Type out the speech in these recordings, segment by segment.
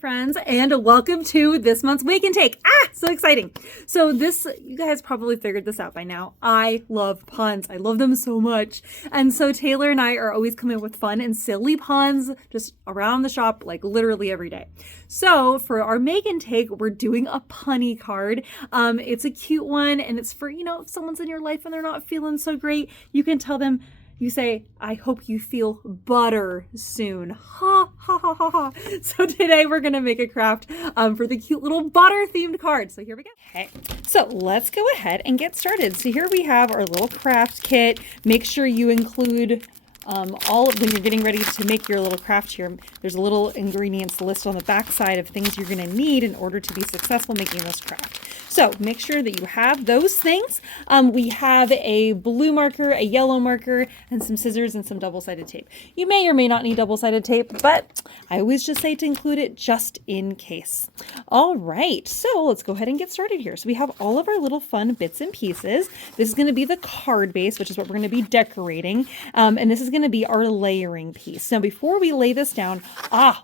Friends, and welcome to this month's Wake and Take. So exciting. So you guys probably figured this out by now. I love puns. I love them so much. And so Taylor and I are always coming with fun and silly puns just around the shop, like literally every day. So for our Make and Take, we're doing a punny card. It's a cute one, and it's for, if someone's in your life and they're not feeling so great, you can tell them, you say, I hope you feel butter soon. Ha, ha, ha, ha, ha. So today we're going to make a craft for the cute little butter themed card. So here we go. Okay, so let's go ahead and get started. So here we have our little craft kit. Make sure you include when you're getting ready to make your little craft here, there's a little ingredients list on the back side of things you're going to need in order to be successful making this craft. So make sure that you have those things. We have a blue marker, a yellow marker, and some scissors and some double-sided tape. You may or may not need double-sided tape, but I always just say to include it just in case. All right, so let's go ahead and get started here. So we have all of our little fun bits and pieces. This is going to be the card base, which is what we're going to be decorating, and this is going to be our layering piece. Now, before we lay this down,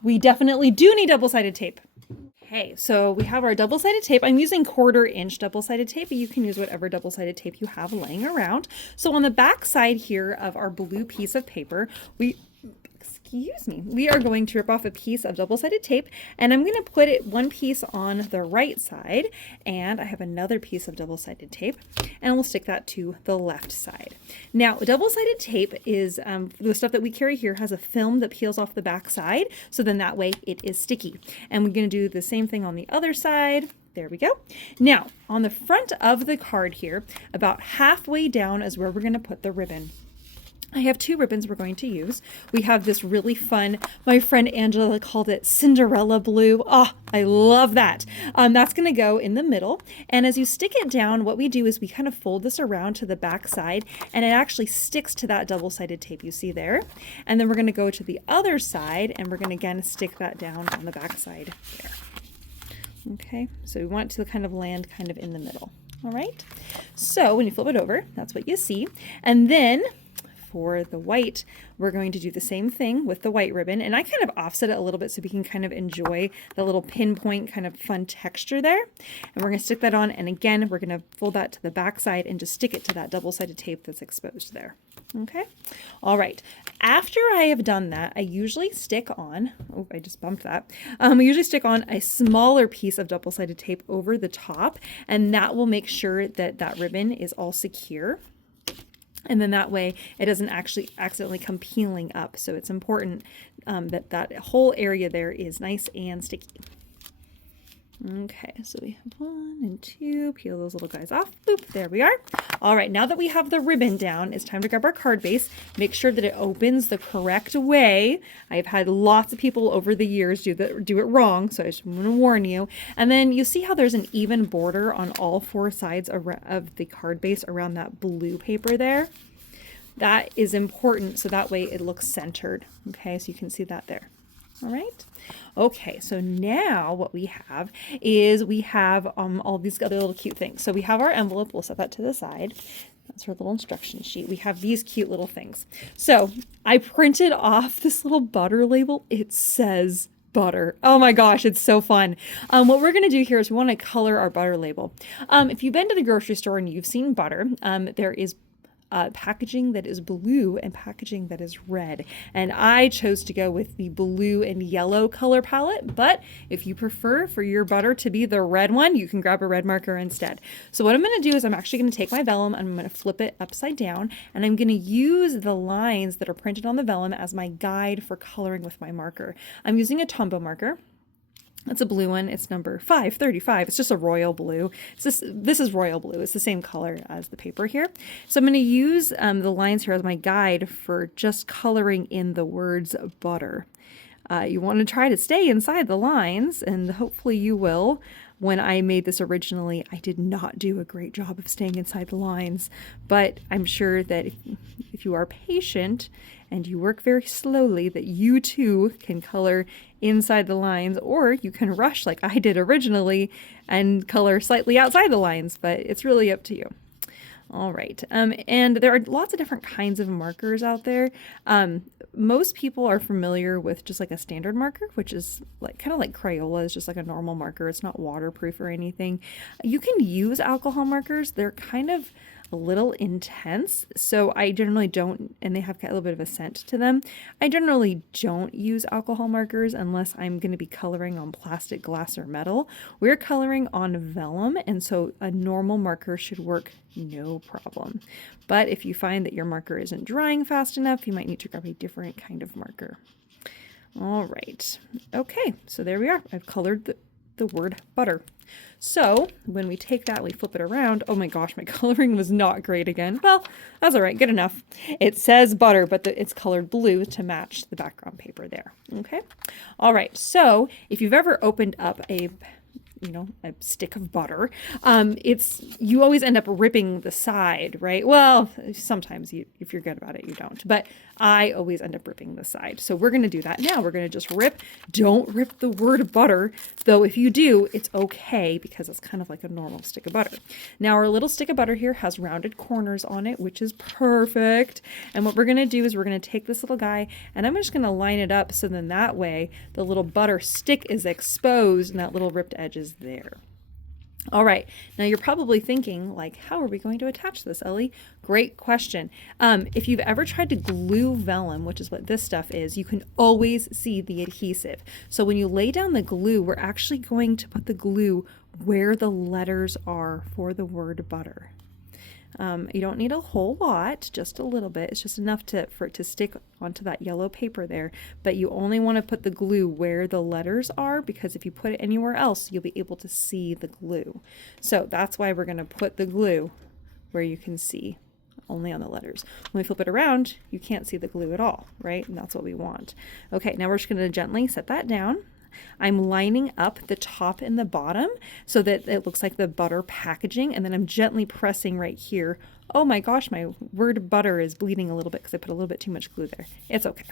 we definitely do need double-sided tape. Okay, so we have our double-sided tape. I'm using 1/4-inch double-sided tape, but you can use whatever double-sided tape you have laying around. So on the back side here of our blue piece of paper, we are going to rip off a piece of double-sided tape, and I'm going to put one piece on the right side, and I have another piece of double-sided tape, and we'll stick that to the left side. Now, double-sided tape is the stuff that we carry here has a film that peels off the back side, so then that way it is sticky. And we're going to do the same thing on the other side. There we go. Now, on the front of the card here, about halfway down is where we're going to put the ribbon. I have 2 ribbons we're going to use. We have this really fun, my friend Angela called it Cinderella blue. I love that. That's going to go in the middle. And as you stick it down, what we do is we kind of fold this around to the back side, and it actually sticks to that double-sided tape you see there. And then we're going to go to the other side, and we're going to again stick that down on the back side there. Okay, so we want it to kind of land kind of in the middle. All right, so when you flip it over, that's what you see. And then for the white, we're going to do the same thing with the white ribbon, and I kind of offset it a little bit so we can kind of enjoy the little pinpoint kind of fun texture there. And we're going to stick that on, and again, we're going to fold that to the back side and just stick it to that double-sided tape that's exposed there. Okay, all right. After I have done that, I usually stick on, I just bumped that. I usually stick on a smaller piece of double-sided tape over the top, and that will make sure that that ribbon is all secure. And then that way it doesn't actually accidentally come peeling up. So it's important that that whole area there is nice and sticky. Okay, so we have 1 and 2, peel those little guys off. Boop, there we are. All right, now that we have the ribbon down, it's time to grab our card base. Make sure that it opens the correct way. I've had lots of people over the years do it wrong, so I just want to warn you. And then you see how there's an even border on all 4 sides of the card base around that blue paper there? That is important, so that way it looks centered. Okay, so you can see that there. All right. Okay, so now what we have is we have all these other little cute things. So we have our envelope. We'll set that to the side. That's our little instruction sheet. We have these cute little things. So I printed off this little butter label. It says butter. Oh my gosh, it's so fun. What we're going to do here is we want to color our butter label. If you've been to the grocery store and you've seen butter, there is packaging that is blue and packaging that is red. And I chose to go with the blue and yellow color palette, but if you prefer for your butter to be the red one, you can grab a red marker instead. So what I'm going to do is I'm actually going to take my vellum and I'm going to flip it upside down, and I'm going to use the lines that are printed on the vellum as my guide for coloring with my marker. I'm using a Tombow marker. It's a blue one. It's number 535. It's just a royal blue. This is royal blue. It's the same color as the paper here. So I'm going to use the lines here as my guide for just coloring in the words butter. You want to try to stay inside the lines, and hopefully you will. When I made this originally, I did not do a great job of staying inside the lines, but I'm sure that if you are patient and you work very slowly, that you too can color inside the lines, or you can rush like I did originally and color slightly outside the lines, but it's really up to you. All right. And there are lots of different kinds of markers out there. Most people are familiar with just like a standard marker, which is like kind of like Crayola, is just like a normal marker. It's not waterproof or anything. You can use alcohol markers. They're kind of a little intense, so I generally don't, and they have a little bit of a scent to them. I generally don't use alcohol markers unless I'm going to be coloring on plastic, glass, or metal. We're coloring on vellum, and so a normal marker should work no problem. But if you find that your marker isn't drying fast enough, you might need to grab a different kind of marker. All right. Okay, so there we are. I've colored the word butter. So when we take that, we flip it around. Oh my gosh, my coloring was not great again. Well, that's all right, good enough. It says butter, but it's colored blue to match the background paper there. Okay. All right. So if you've ever opened up a stick of butter, you always end up ripping the side, right? Well, sometimes if you're good about it, you don't, but I always end up ripping the side. So we're going to do that now. We're going to just rip. Don't rip the word butter, though if you do, it's okay because it's kind of like a normal stick of butter. Now our little stick of butter here has rounded corners on it, which is perfect. And what we're going to do is we're going to take this little guy and I'm just going to line it up so then that way the little butter stick is exposed and that little ripped edge is there. All right, now you're probably thinking, like, how are we going to attach this, Ellie? Great question. If you've ever tried to glue vellum, which is what this stuff is, you can always see the adhesive. So when you lay down the glue, we're actually going to put the glue where the letters are for the word butter. You don't need a whole lot, just a little bit. It's just enough for it to stick onto that yellow paper there. But you only want to put the glue where the letters are because if you put it anywhere else, you'll be able to see the glue. So that's why we're going to put the glue where you can see only on the letters. When we flip it around, you can't see the glue at all, right? And that's what we want. Okay, now we're just going to gently set that down. I'm lining up the top and the bottom so that it looks like the butter packaging, and then I'm gently pressing right here. Oh my gosh, my word butter is bleeding a little bit because I put a little bit too much glue there. It's okay.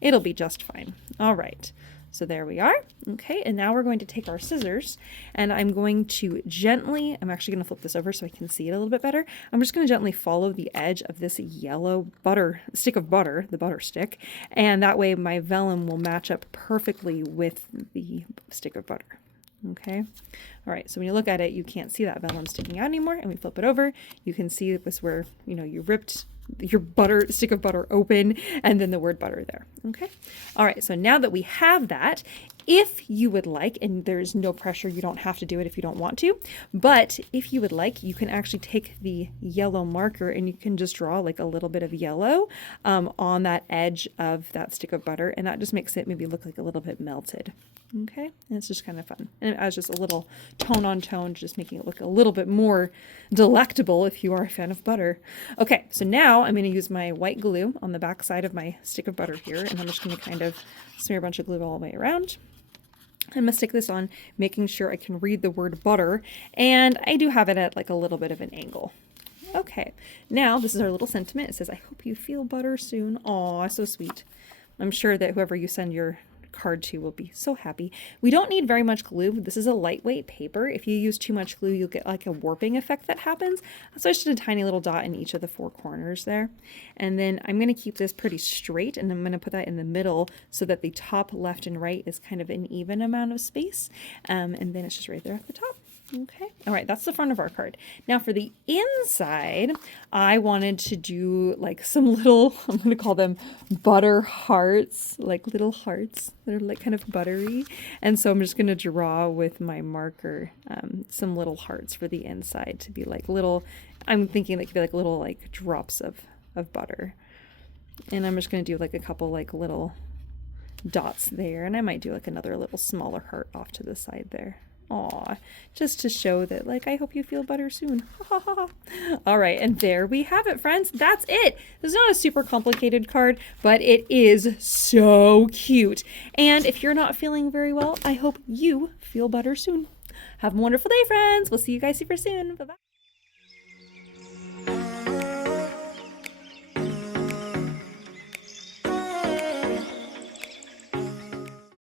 It'll be just fine. All right. So there we are. Okay, and now we're going to take our scissors and I'm going to gently, I'm actually going to flip this over so I can see it a little bit better. I'm just going to gently follow the edge of this yellow stick of butter, the butter stick, and that way my vellum will match up perfectly with the stick of butter. Okay. All right. So when you look at it, you can't see that vellum sticking out anymore. And we flip it over. You can see this where, you ripped your stick of butter open and then the word butter there. Okay. All right. So now that we have that, if you would like, and there's no pressure, you don't have to do it if you don't want to, but if you would like, you can actually take the yellow marker and you can just draw like a little bit of yellow on that edge of that stick of butter. And that just makes it maybe look like a little bit melted. Okay. And it's just kind of fun. And it adds just a little tone on tone, just making it look a little bit more delectable if you are a fan of butter. Okay. So now I'm going to use my white glue on the back side of my stick of butter here. And I'm just going to kind of smear a bunch of glue all the way around. I'm going to stick this on, making sure I can read the word butter. And I do have it at like a little bit of an angle. Okay. Now this is our little sentiment. It says, I hope you feel butter soon. Aw, so sweet. I'm sure that whoever you send your card to will be so happy. We don't need very much glue. This is a lightweight paper. If you use too much glue, you'll get like a warping effect that happens. So I just did a tiny little dot in each of the four corners there. And then I'm going to keep this pretty straight and I'm going to put that in the middle so that the top left and right is kind of an even amount of space. And then it's just right there at the top. Okay. All right. That's the front of our card. Now for the inside, I wanted to do like some little, I'm going to call them butter hearts, like little hearts that are like kind of buttery. And so I'm just going to draw with my marker some little hearts for the inside to be like little, I'm thinking they could be like little like drops of butter. And I'm just going to do like a couple like little dots there. And I might do like another little smaller heart off to the side there. Aw, just to show that, like, I hope you feel better soon. All right, and there we have it, friends. That's it. This is not a super complicated card, but it is so cute. And if you're not feeling very well, I hope you feel better soon. Have a wonderful day, friends. We'll see you guys super soon. Bye-bye.